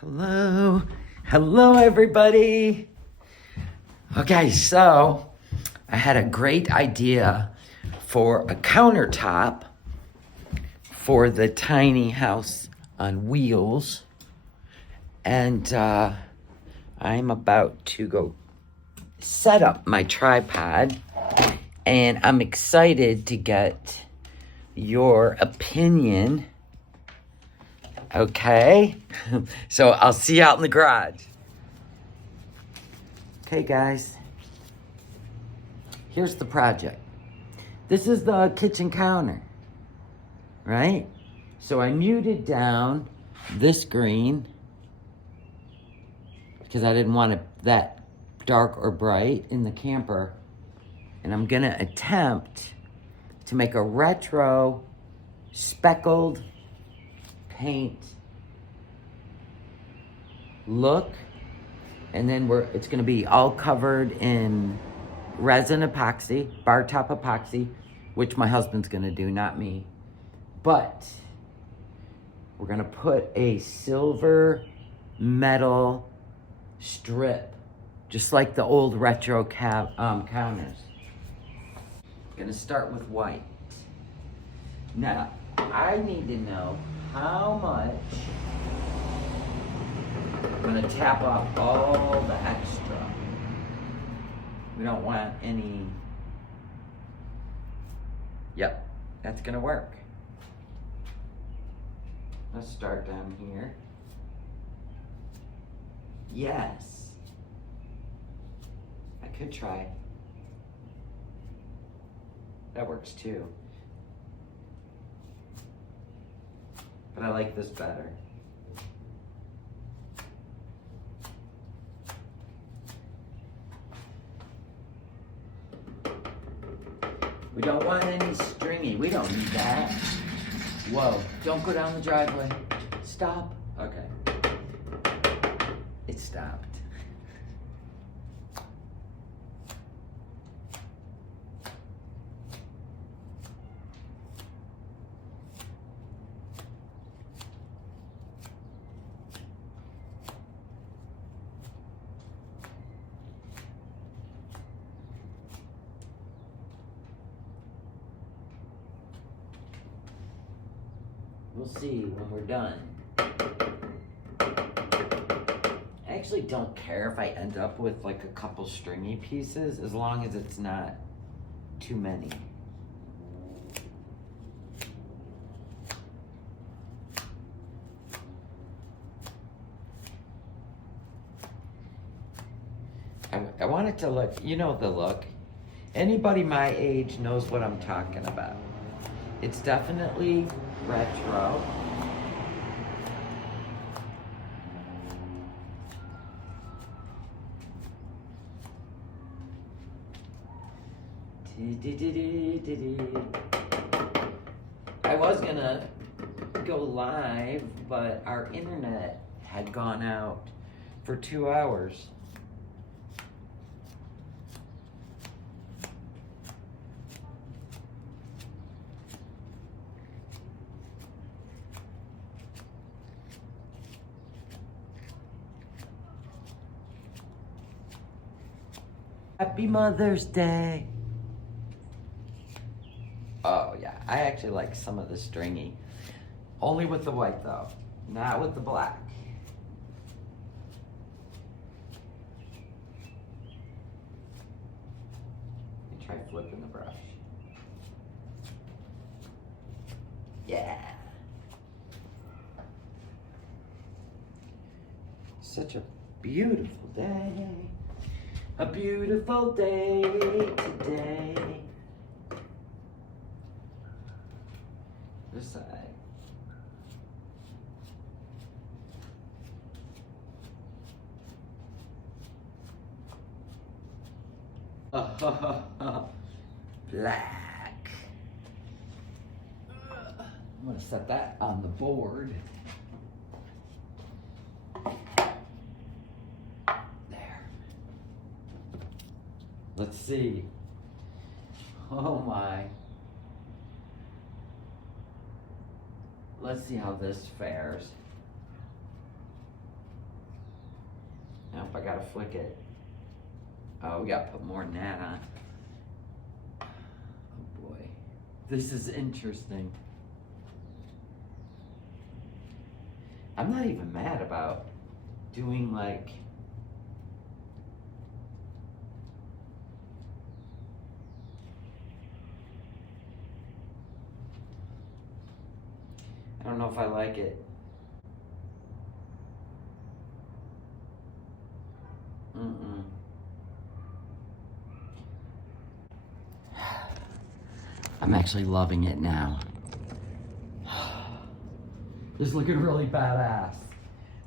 Hello. Hello, everybody. Okay, so I had a great idea for a countertop for the tiny house on wheels. And I'm about to go set up my tripod. And I'm excited to get your opinion. Okay, so I'll see you out in the garage. Okay, guys, here's the project. This is the kitchen counter, right? So I muted down this green because I didn't want it that dark or bright in the camper. And I'm gonna attempt to make a retro speckled paint look, and then it's gonna be all covered in resin epoxy, bar top epoxy, which my husband's gonna do, not me. But we're gonna put a silver metal strip, just like the old retro counters. Gonna start with white. Now, I need to know how much. I'm gonna tap off all the extra. We don't want any. Yep, that's gonna work. Let's start down here. Yes. I could try. That works too. But I like this better. We don't want any stringy. We don't need that. Whoa, don't go down the driveway. Stop. Okay. It stopped. We'll see when we're done. I actually don't care if I end up with like a couple stringy pieces, as long as it's not too many. I want it to look, you know the look. Anybody my age knows what I'm talking about. It's definitely retro. I was gonna go live, but our internet had gone out for 2 hours. Happy Mother's Day. Oh yeah, I actually like some of the stringy. Only with the white though, not with the black. And try flipping the brush. Yeah. Such a beautiful day. A beautiful day today. This side. Black. I'm gonna set that on the board. There. Let's see. Oh my. Let's see how this fares. lamp. I gotta flick it. Oh, we gotta put more than that on. Oh boy. This is interesting. I'm not even mad about doing like I don't know if I like it. I'm actually loving it now. It's looking really badass.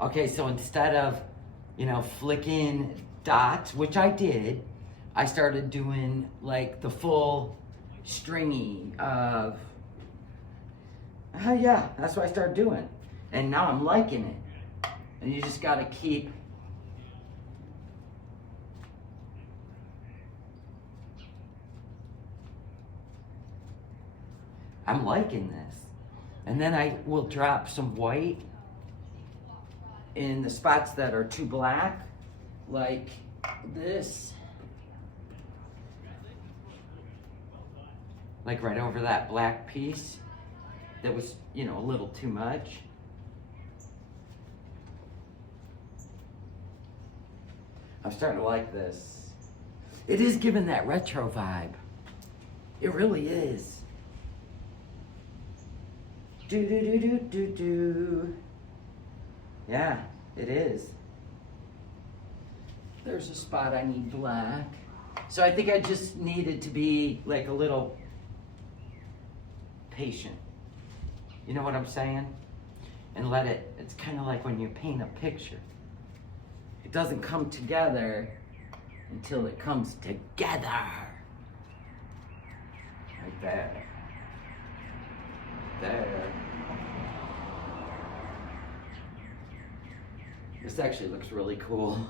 Okay, so instead of, flicking dots, which I did, I started doing like the full stringy of, yeah, that's what I started doing. And now I'm liking it. And you just gotta keep, I'm liking this. And then I will drop some white in the spots that are too black, like this. Like right over that black piece that was, a little too much. I'm starting to like this. It is giving that retro vibe. It really is. Do do do do do do. Yeah, it is. There's a spot I need black. So I think I just needed to be like a little patient. You know what I'm saying? And let it, it's kind of like when you paint a picture. It doesn't come together until it comes together. Right there. There. This actually looks really cool.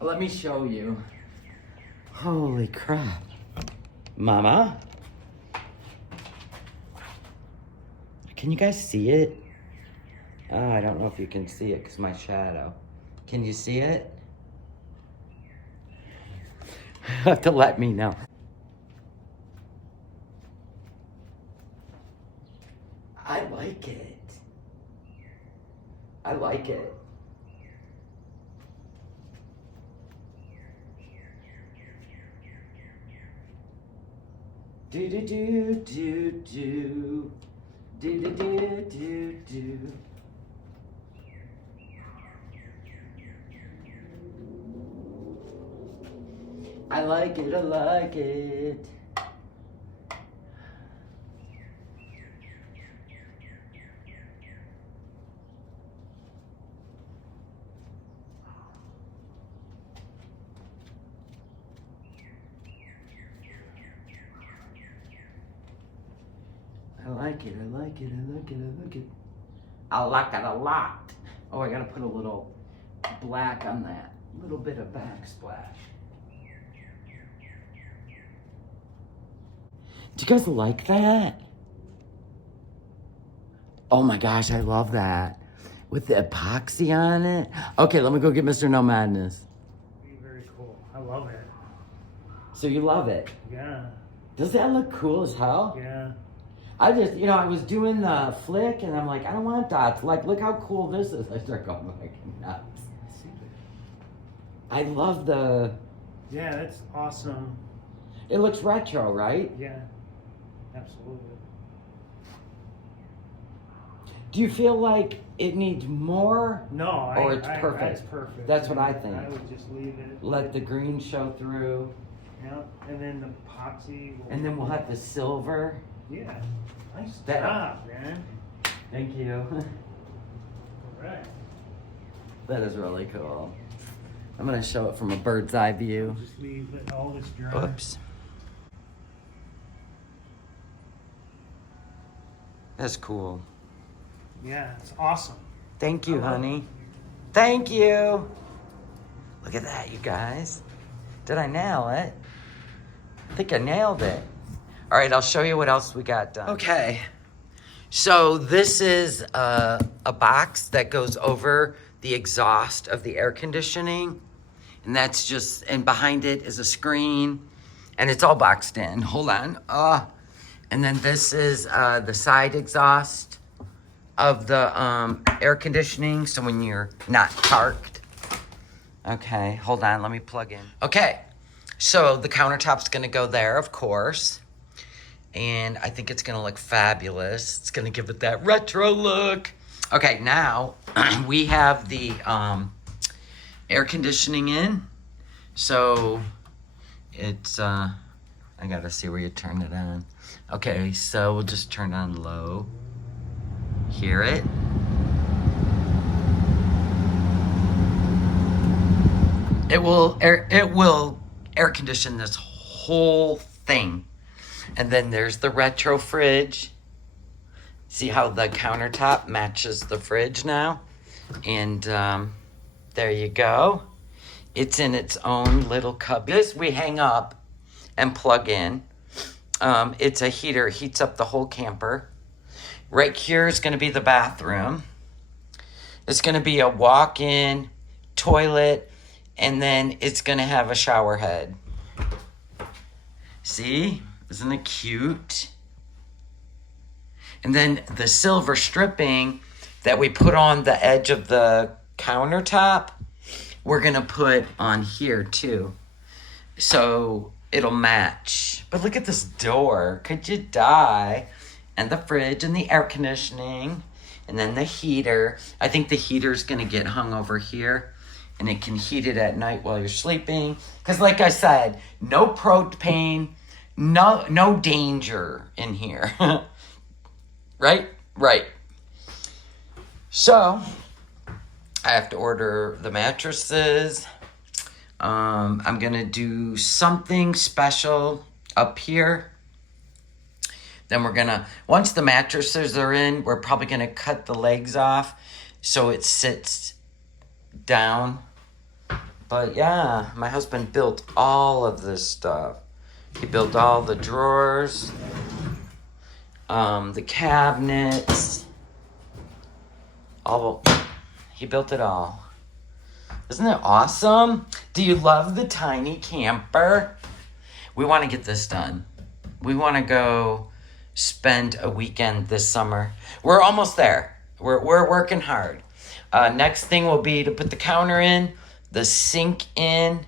Let me show you. Holy crap. Mama? Can you guys see it? Oh, I don't know if you can see it because my shadow. Can you see it? You have to let me know. I like it. I like it. Do do do do do do do do do do. I like it. I like it. I like it, I like it, I like it, I like it. I like it a lot. Oh, I gotta put a little black on that. A little bit of backsplash. Do you guys like that? Oh my gosh, I love that. With the epoxy on it. Okay, let me go get Mr. No Madness. Very cool. I love it. So you love it? Yeah. Does that look cool as hell? Yeah. I just, I was doing the flick and I'm like, I don't want dots. Like, look how cool this is. I start going like nuts. I love the... Yeah, that's awesome. It looks retro, right? Yeah, absolutely. Do you feel like it needs more? No, or it's perfect? That's perfect. That's what I think. I would just leave it. Let the green show through. Yeah, and then the epoxy. And then we'll have the silver. Yeah, nice That- job, man. Thank you. All right. That is really cool. I'm gonna show it from a bird's eye view. Just leave it all this dry. Oops. That's cool. Yeah, it's awesome. Thank you, honey. Thank you. Look at that, you guys. Did I nail it? I think I nailed it. All right, I'll show you what else we got done. Okay, so this is a box that goes over the exhaust of the air conditioning. And that's just, and behind it is a screen. And it's all boxed in. Hold on. And then this is the side exhaust of the air conditioning. So when you're not parked. Okay, hold on. Let me plug in. Okay, so the countertop's going to go there, of course. And I think it's going to look fabulous. It's going to give it that retro look. Okay, now we have the air conditioning in. So it's, I got to see where you turn it on. Okay, so we'll just turn it on low. Hear it? It will air condition this whole thing. And then there's the retro fridge. See how the countertop matches the fridge now? And there you go. It's in its own little cubby. This we hang up and plug in. It's a heater. It heats up the whole camper. Right here is going to be the bathroom. It's going to be a walk-in toilet. And then it's going to have a shower head. See? Isn't it cute? And then the silver stripping that we put on the edge of the countertop, we're going to put on here too. So it'll match. But look at this door. Could you die? And the fridge and the air conditioning. And then the heater. I think the heater's going to get hung over here. And it can heat it at night while you're sleeping. Because like I said, no propane. No danger in here. Right? Right. So, I have to order the mattresses. I'm going to do something special up here. Then we're going to, once the mattresses are in, we're probably going to cut the legs off so it sits down. But yeah, my husband built all of this stuff. He built all the drawers, the cabinets, he built it all. Isn't it awesome? Do you love the tiny camper? We want to get this done. We want to go spend a weekend this summer. We're almost there. We're working hard. Next thing will be to put the counter in, the sink in,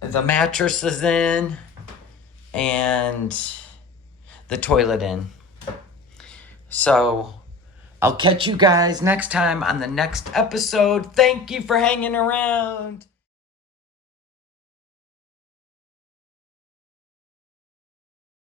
the mattress is in, and the toilet in. So I'll catch you guys next time on the next episode. Thank you for hanging around.